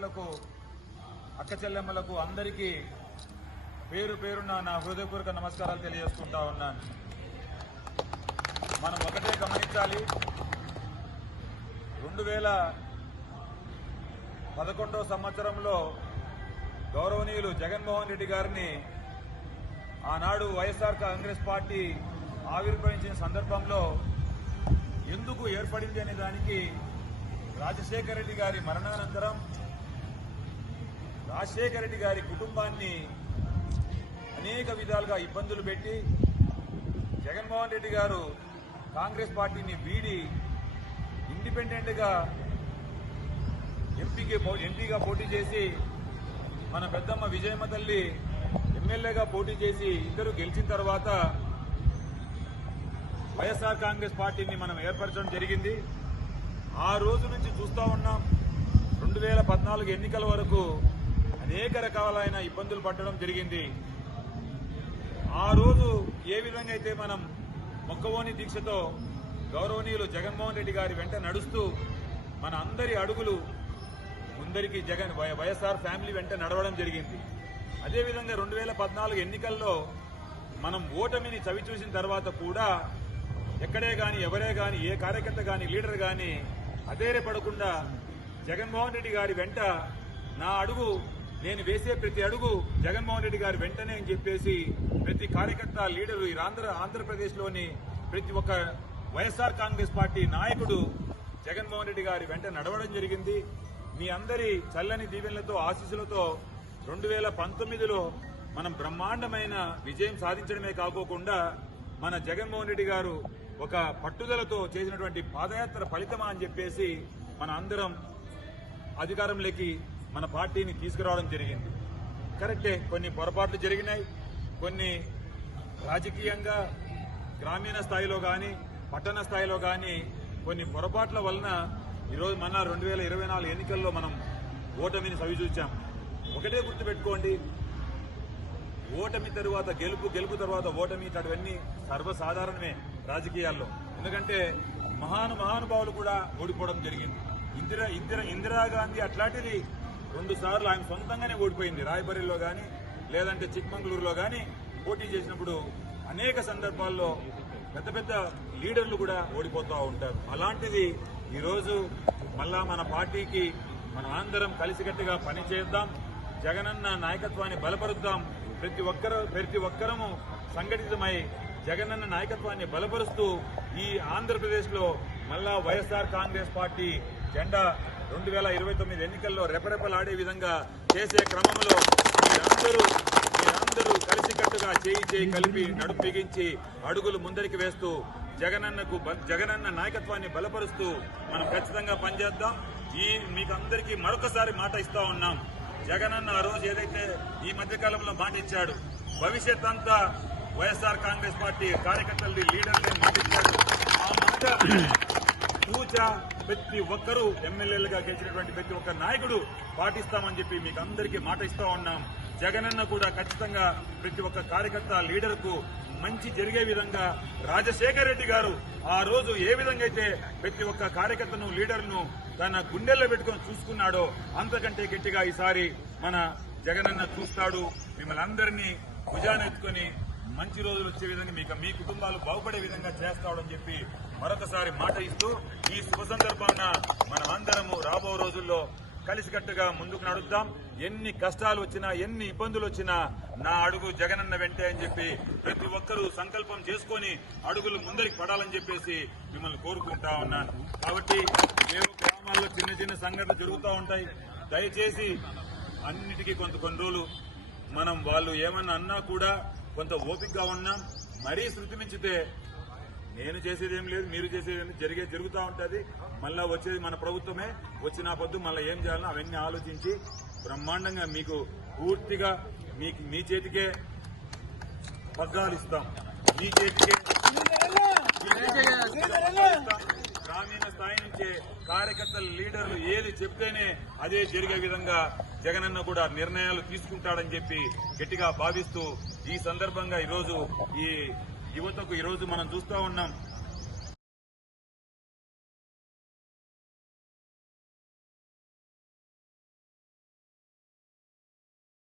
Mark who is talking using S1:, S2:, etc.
S1: సోదరులకు అక్క చెల్లెమ్మలకు అందరికీ పేరు పేరున నా హృదయపూర్వక నమస్కారాలు తెలియజేసుకుంటా ఉన్నాను. మనం ఒకటే గమనించాలి. రెండు వేల పదకొండో సంవత్సరంలో గౌరవనీయులు జగన్మోహన్ రెడ్డి గారిని ఆనాడు వైఎస్ఆర్ కాంగ్రెస్ పార్టీ ఆవిర్భవించిన సందర్భంలో ఎందుకు ఏర్పడింది అనే దానికి రాజశేఖర రెడ్డి గారి మరణానంతరం రాజశేఖర రెడ్డి గారి కుటుంబాన్ని అనేక విధాలుగా ఇబ్బందులు పెట్టి జగన్మోహన్ రెడ్డి గారు కాంగ్రెస్ పార్టీని వీడి ఇండిపెండెంట్గా ఎంపీకి ఎంపీగా పోటీ చేసి మన పెద్దమ్మ విజయమ్మ తల్లి ఎమ్మెల్యేగా పోటీ చేసి ఇద్దరు గెలిచిన తర్వాత వైఎస్ఆర్ కాంగ్రెస్ పార్టీని మనం ఏర్పరచడం జరిగింది. ఆ రోజు నుంచి చూస్తా ఉన్నాం. రెండు వేల పద్నాలుగు ఎన్నికల వరకు అనేక రకాలైన ఇబ్బందులు పట్టడం జరిగింది. ఆ రోజు ఏ విధంగా అయితే మనం మొక్కవోని దీక్షతో గౌరవనీయులు జగన్మోహన్ రెడ్డి గారి వెంట నడుస్తూ మన అందరి అడుగులు ముందరికి జగన్ వై- వైఎస్ఆర్ ఫ్యామిలీ వెంట నడవడం జరిగింది. అదేవిధంగా రెండు వేల పద్నాలుగు ఎన్నికల్లో మనం ఓటమిని చవి చూసిన తర్వాత కూడా ఎక్కడే గాని ఎవరే గాని ఏ కార్యకర్త గాని లీడర్ గాని అధైర్యపడకుండా జగన్మోహన్ రెడ్డి గారి వెంట నా అడుగు నేను వేసే ప్రతి అడుగు జగన్మోహన్ రెడ్డి గారు వెంటనే అని చెప్పేసి ప్రతి కార్యకర్త లీడరు ఈ ఆంధ్ర ఆంధ్రప్రదేశ్లోని ప్రతి ఒక్క వైఎస్ఆర్ కాంగ్రెస్ పార్టీ నాయకుడు జగన్మోహన్ రెడ్డి గారి వెంట నడవడం జరిగింది. మీ అందరి చల్లని దీవెనలతో ఆశీస్సులతో రెండు వేల పంతొమ్మిదిలో మనం బ్రహ్మాండమైన విజయం సాధించడమే కాకోకుండా మన జగన్మోహన్ రెడ్డి గారు ఒక పట్టుదలతో చేసినటువంటి పాదయాత్ర ఫలితమా అని చెప్పేసి మన అందరం అధికారంలోకి మన పార్టీని తీసుకురావడం జరిగింది. కరెక్టే కొన్ని పొరపాట్లు జరిగినాయి. కొన్ని రాజకీయంగా గ్రామీణ స్థాయిలో కానీ పట్టణ స్థాయిలో కానీ కొన్ని పొరపాట్ల వలన ఈరోజు మన రెండు వేల ఇరవై నాలుగు ఎన్నికల్లో మనం ఓటమిని సవిచూచాం. ఒకటే గుర్తుపెట్టుకోండి. ఓటమి తరువాత గెలుపు గెలుపు తర్వాత ఓటమి ఇట్లాంటివన్నీ సర్వసాధారణమే రాజకీయాల్లో. ఎందుకంటే మహాను మహానుభావులు కూడా ఓడిపోవడం జరిగింది. ఇందిరా ఇందిరా ఇందిరాగాంధీ అట్లాంటిది రెండు సార్లు ఆయన సొంతంగానే ఓడిపోయింది. రాయబరిలో కానీ లేదంటే చిక్మంగళూరులో కానీ పోటీ చేసినప్పుడు అనేక సందర్భాల్లో పెద్ద పెద్ద లీడర్లు కూడా ఓడిపోతూ ఉంటారు. అలాంటిది ఈరోజు మళ్ళా మన పార్టీకి మన అందరం కలిసికట్టుగా పనిచేద్దాం జగనన్న నాయకత్వాన్ని బలపరుద్దాం. ప్రతి ఒక్కరు ప్రతి ఒక్కరము సంఘటితమై జగనన్న నాయకత్వాన్ని బలపరుస్తూ ఈ ఆంధ్రప్రదేశ్లో మళ్ళా వైఎస్ఆర్ కాంగ్రెస్ పార్టీ జెండా రెండు వేల ఇరవై తొమ్మిది ఎన్నికల్లో రెపరెపలాడే విధంగా చేసే క్రమంలో మీరందరూ మీరందరూ కలిసికట్టుగా చేయి చేయి కలిపి నడుపు బిగించి అడుగులు ముందరికి వేస్తూ జగనన్నకు జగనన్న నాయకత్వాన్ని బలపరుస్తూ మనం ఖచ్చితంగా పనిచేద్దాం. ఈ మీకు అందరికీ మరొకసారి మాట ఇస్తా ఉన్నాం. జగనన్న ఆ రోజు ఏదైతే ఈ మధ్యకాలంలో మాట ఇచ్చాడు భవిష్యత్ అంతా వైఎస్ఆర్ కాంగ్రెస్ పార్టీ కార్యకర్తలది లీడర్లే మాట ఇచ్చాడు ఆ మాట తూచా ప్రతి ఒక్కరూ ఎమ్మెల్యేలుగా గెలిచినటువంటి ప్రతి ఒక్క నాయకుడు పాటిస్తామని చెప్పి మీకు అందరికీ మాట ఇస్తా ఉన్నాం. జగనన్న కూడా ఖచ్చితంగా ప్రతి ఒక్క కార్యకర్త లీడర్కు మంచి జరిగే విధంగా రాజశేఖర్ రెడ్డి గారు ఆ రోజు ఏ విధంగా అయితే ప్రతి ఒక్క కార్యకర్తను లీడర్ను తన గుండెల్లో పెట్టుకొని చూసుకున్నాడో అంతకంటే గట్టిగా ఈసారి మన జగనన్న చూస్తాడు. మిమ్మల్ని అందరినీ భుజానెత్తుకొని మంచి రోజులు వచ్చే విధంగా మీకు మీ కుటుంబాలు బాగుపడే విధంగా చేస్తాడని చెప్పి మరొకసారి మాట ఇస్తూ ఈ శుభ సందర్భాన మనం అందరము రాబో రోజుల్లో కలిసికట్టుగా ముందుకు నడుద్దాం. ఎన్ని కష్టాలు వచ్చినా ఎన్ని ఇబ్బందులు వచ్చినా నా అడుగు జగనన్న వెంటే అని చెప్పి ప్రతి ఒక్కరూ సంకల్పం చేసుకొని అడుగులు ముందరికి పడాలని చెప్పేసి మిమ్మల్ని కోరుకుంటా ఉన్నాను. కాబట్టి ఏవో గ్రామాల్లో చిన్న చిన్న సంఘటనలు జరుగుతూ ఉంటాయి. దయచేసి అన్నిటికీ కొంత కొన్ని రోజులు మనం వాళ్ళు ఏమన్నా అన్నా కూడా కొంత ఓపికగా ఉన్నాం మరీ శృతి మించితే నేను చేసేదేం లేదు మీరు చేసేదేం జరిగే జరుగుతూ ఉంటుంది. మళ్ళా వచ్చేది మన ప్రభుత్వమే వచ్చిన పొద్దు మళ్ళీ ఏం చేయాలో అవన్నీ ఆలోచించి బ్రహ్మాండంగా మీకు పూర్తిగా మీకు మీ చేతికే పగ్గాలు ఇస్తాం. మీ చేతికే గ్రామీణ స్థాయి నుంచే కార్యకర్తల లీడర్లు ఏది చెప్తేనే అదే జరిగే విధంగా జగనన్న కూడా నిర్ణయాలు తీసుకుంటాడని చెప్పి గట్టిగా భావిస్తూ ఈ సందర్భంగా ఈరోజు ఈ యువతకు ఈరోజు మనం చూస్తా ఉన్నాం.